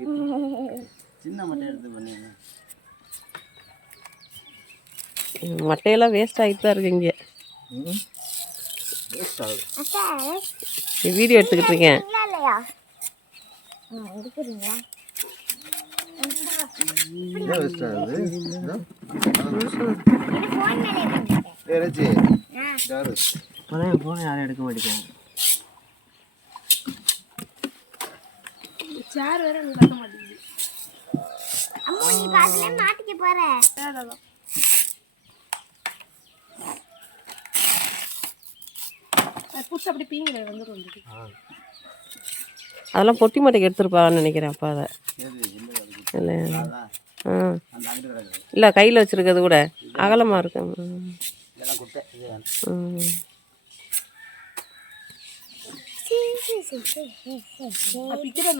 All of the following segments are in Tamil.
சின்ன மட்டை எடுத்து பண்ணுங்க மட்டையெல்லாம் வேஸ்ட் ஆகிட்டு தான் இருக்கு இங்கே. வீடியோ எடுத்துக்கிட்டு இருக்கேன். எடுக்க மாட்டேங்க சேர் வேற எனக்கு கட்ட மாட்டேங்குது. அம்மா நீ பாத்துல மாட்டிக்க போற. அப்படி வந்துடும் வந்துட்டு அதெல்லாம் பொட்டி மட்டைக்கு எடுத்துருப்பான்னு நினைக்கிறேன் அப்பா அதை. இல்லை. இல்லை அதான் ஆ. இல்லை கையில் வச்சுருக்கிறது கூட. அகலமாக இருக்கு. ம். இதெல்லாம் குட்டை இது வேணும் ம் சரி சரி சரி சரி சரி சரி அது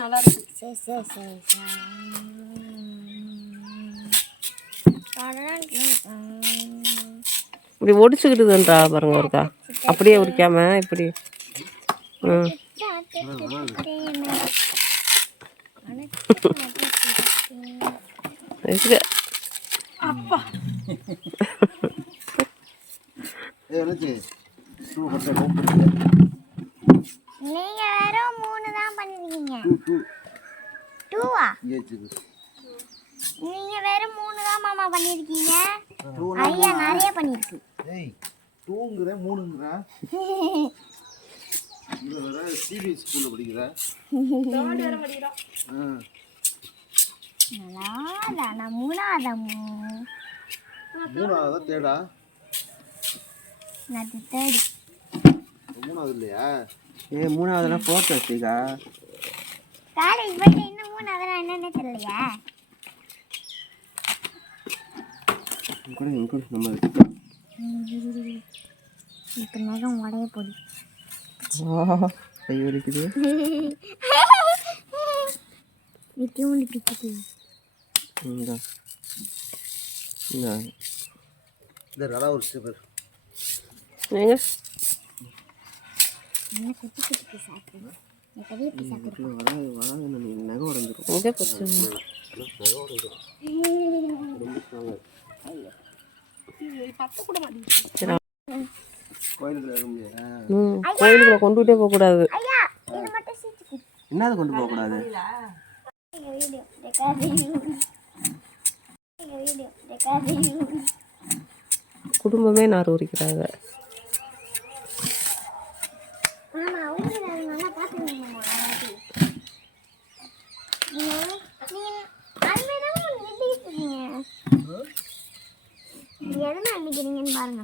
நல்லா இருக்கு. சரி சரி சரி இப்படி ஒடிச்சுக்கிட்டுதுன்றா பாருங்க ஒருக்கா. அப்படியே உரிக்காம இப்படி. ம் டூ பட்டை நீங்க வெறும் மூணு தான் பண்ணிருக்கீங்க. டூ டூ டூவா இங்கே வச்சுக்கு. நீங்க வெறும் மூணு தான் மாமா பண்ணிருக்கீங்க. ஐயா நிறைய பண்ணிருக்கு. ஏய் டூங்கிற மூணுங்கிற? இதில் வேற சிபிஎஸ் ஸ்கூலில் படிக்கிற. தேர்ட் வேற படிக்கிறான் ஆ. நல்லா நான் மூணாவதாமு மூணாவது தேடா நான் தேர்டு மூணாவது இல்லையா ஏ மூணாவதுலாம் ஃபோர்த்து வச்சுக்கா காலேஜ் போயிட்டு இன்னும் மூணாவதெல்லாம் என்னன்னு தெரியலையா? கூட இங்கே நம்ம இப்போ நகம் உடைய போடி கை வலிக்குது. வித்தியும் பிச்சுக்கு இந்தா. இந்தா. இந்த நல்லா ஒரு ஏங்க என்ன குட்டி குட்டி பெரிய வராது வராது நகை உடஞ்சிரும் எங்கே போச்சு இது கோயிலுக்குள்ள கொண்டுகிட்டே போகக்கூடாது என்னது கொண்டு போகக்கூடாது குடும்பமே நார் உரிக்கிறாங்க மாமா அவங்க நல்லா பார்த்துக்கணும் மாமா நீங்கள் அதுமாரி எழுதிட்டு இருக்கீங்க இது எதனா எழுதிக்கிறீங்கன்னு பாருங்க.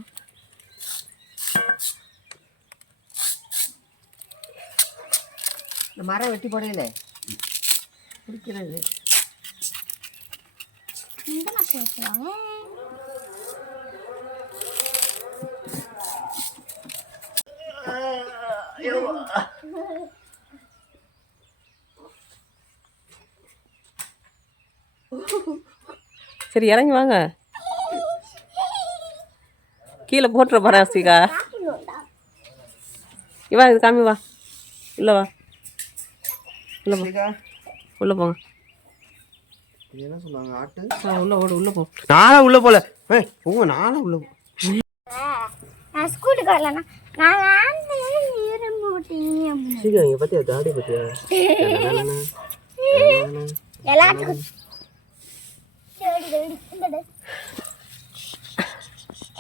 இந்த மரம் வெட்டி போடையில பிடிக்கிறது. எந்த மக்கள் வச்சுருவாங்க சரி இறங்கி வாங்க. கீழே போட்டுற போகிறேன் அஸ்திகா இவா இது காமி வா. உள்ள வா. உள்ள போ. உள்ள போங்க. என்ன சொல்லுவாங்க ஆட்டு? உள்ள ஓடு உள்ள போ. நானும் உள்ள போல. ஏய் உங்க நானும் உள்ள போ. நான் ஸ்கூலுக்கு வரலண்ணா. நான் ஆண்டு இரும்பு விட்டீங்க சீக்கிரம் இங்கே பார்த்தியா தாடி பார்த்தியா எல்லாத்துக்கும். சரி, சரி, இந்தடு.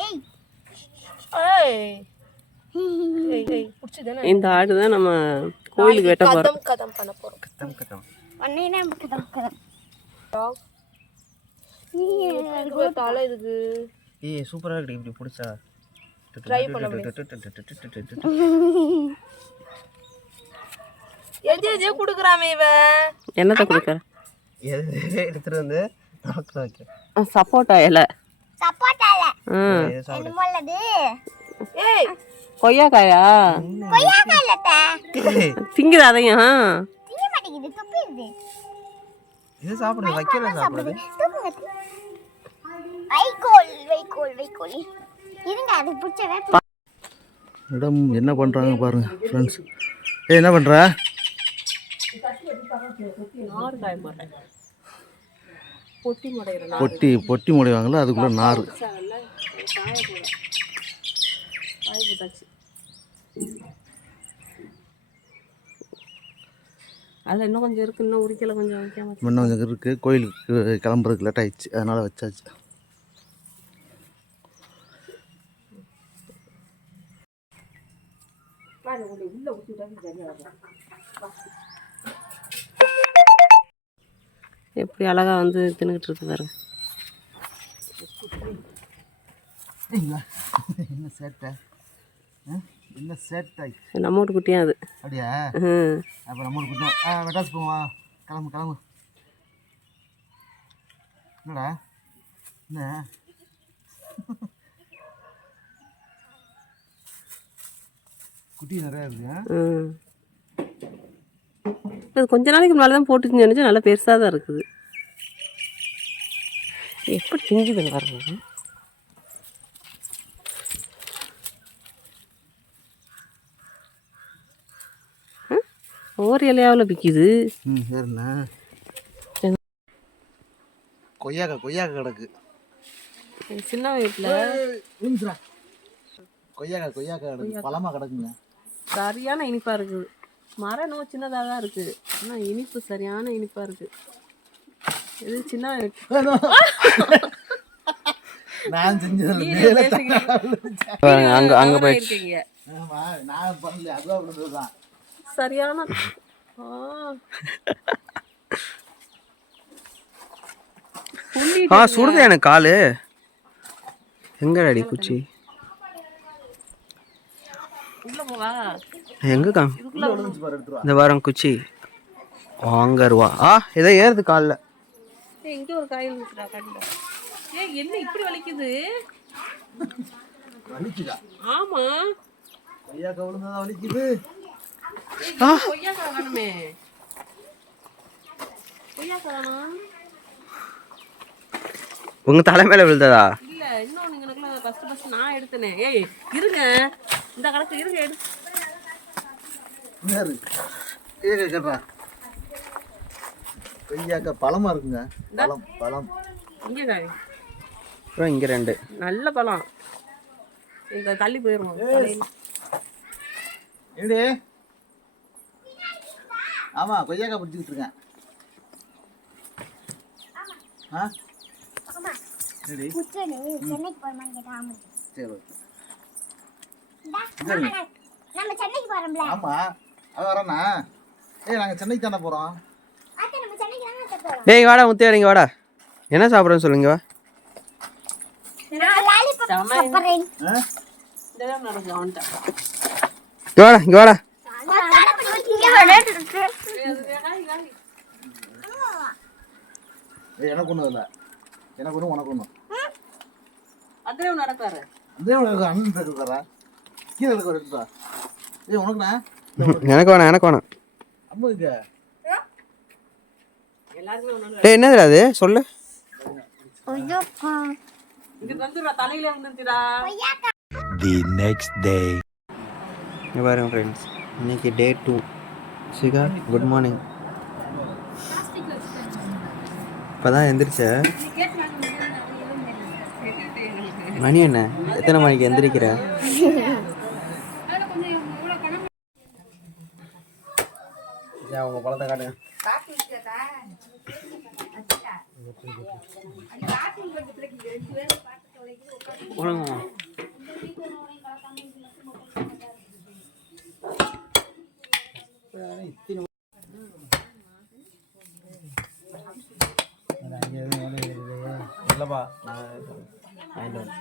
ஏய் ஏய் பிடிச்சதானே இந்த ஆடு தான் நம்ம கோயிலுக்கு வெட்ட போகிறோம் கதம் கதம் பண்ண போறோம். கத்தம் கத்தம் உன்னையே கதம் கதம்? இதுக்கு தலை இதுக்கு ஏய் சூப்பராக இருக்கு இப்படி பிடிச்சா. Try பண்ண எது எதே குடுக்குறாமே இவன் என்னத்தை கொடுக்குற? எது எடுத்துட்டு வந்து சப்போட்டா இலை. சப்போட்டால கொய்யாக்காயா? திங்குது அதையும் இது சாப்பிடு வைக்கல சாப்பிடுது. துப்புங்க வைக்கோல் வைக்கோல் வைக்கோல். இருங்க அது பிடிச்ச மேடம் என்ன பண்ணுறாங்க பாருங்க ஃப்ரெண்ட்ஸ் ஏய் என்ன பண்ணுற பொட்டி பொட்டி முடைவாங்களா அதுக்குள்ளே நார். காய போட்டாச்சு அதில் இன்னும் கொஞ்சம் இருக்கு இன்னும் உரிக்கல கொஞ்சம் வைக்காம. இன்னும் கொஞ்சம் இருக்குது கோயிலுக்கு கிளம்புறதுக்கு லேட் ஆயிடுச்சு அதனால் வச்சாச்சு. எப்படி அழகா வந்து தின்னுக்கிட்டு இருக்கு பாருங்க. என்ன? சேட்டை? என்ன சேட்டை? நம்ம வீட்டு குட்டியும் அது. அப்படியா? ம் அப்போ நம்ம ஊருக்கு கூட்டம் ஆ மெட்ராஸ் போவா கிளம்பு கிளம்பு. என்னடா? என்ன? குட்டி நிறையா இருக்கு இது கொஞ்ச நாளைக்கு முன்னால் தான் போட்டுச்சுன்னு நினச்சா நல்லா பெருசாக தான் இருக்குது. எப்படி திங்குதுன்னு பாருங்க ஒவ்வொரு இலையாவில் விற்கிது ம் சரிண்ணா. கொய்யாக்கா கொய்யாக்கா கிடக்கு சின்ன வீட்டில். கொய்யாக்கா கொய்யாக்கா கிடக்கு பழமாக கிடக்குங்க சரியான இனிப்பாக இருக்குது. மரம் என்னவோ சின்னதாக தான் இருக்குது ஆனால் இனிப்பு சரியான இனிப்பாக இருக்குது இது சின்ன நான் செஞ்சதில்ல பேசுகிறீங்க. அங்கே அங்கே. ஆமா நான் பண்ணல. அதுதான் சரியான ஆ. சுடுது எனக்கு காலு. எங்கடா குச்சி? உள்ள போவா. எங்க கா விழுந்துச்சு பாரு எடுத்துருவா இந்த வாரம் குச்சி. வாங்க ரூபா ஆ ஏதோ ஏறுது காலில். இங்க ஒரு காய் ஏய் என்ன இப்படி வலிக்குது? வலிக்குதா? ஆமா. கொய்யாக்கா விழுந்ததா வலிக்குது கொய்யாக்காய் வேணுமே கொய்யாக்காய் வேணாம் உங்க தலை மேல விழுந்ததா இல்ல இன்னொன்னு இங்கனக்குள்ள ஃபர்ஸ்ட் ஃபர்ஸ்ட் நான் எடுத்தனே ஏய் இருங்க இந்த கணக்கு இருங்க எடு கேட்றா கொய்யாக்கா பழமா இருக்குங்க பழம் பழம் இங்க காய் அப்புறம் இங்க ரெண்டு நல்ல பழம் இந்த தள்ளி போயிரும். ஏடி ஆமா கொய்யாக்கா பிடிச்சிக்கிட்டு இருக்கேன். ஆ? சரி நம்ம சென்னைக்கு போறோம்ல. ஆமா. ஏய் நாங்கள் சென்னைக்கு தானே போகிறோம் அத்தை நம்ம சென்னைக்கு தானே அத்தை போறோம். டேய் இங்க வாடா முத்தையா இங்க வாடா. என்ன சாப்பிட்றேன்னு சொல்லுங்க வா. வாடா இங்க வாடா. எனக்கு ஒன்றும் இல்லை. எனக்கு ஒன்றும் உனக்கு ஒன்றும் அதே நடக்காரு அதே உனக்கு அண்ணன் இருக்காரா கீழே இருக்க ஒரு எடுத்துட்டா ஏய் உனக்குண்ணா எனக்கு வேணாம் எனக்கு வேணாம். அம்மா இருக்கு எல்லாருமே ஒண்ணு டேய் என்னதுடா அது? சொல்லு. தலையில வந்துருச்சுடா இங்க பாருங்க ஃப்ரெண்ட்ஸ் இன்னைக்கு டே டூ சிகா குட் மார்னிங் இப்போ தான் எந்திரிச்ச. மணி என்ன? எத்தனை மணிக்கு எந்திரிக்கிற? உங்க பழத்தை காட்டுங்க. போடுங்க. இல்லைப்பா நான் வாங்கிட்டு வரேன்.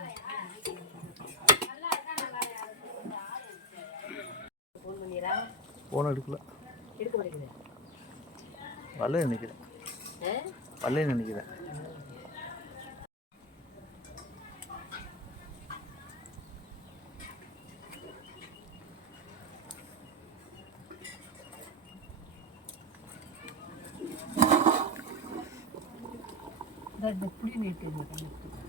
ஃபோன் எடுக்கல வரல நினைக்கிறேன் வரல நினைக்கிறேன். Ben de.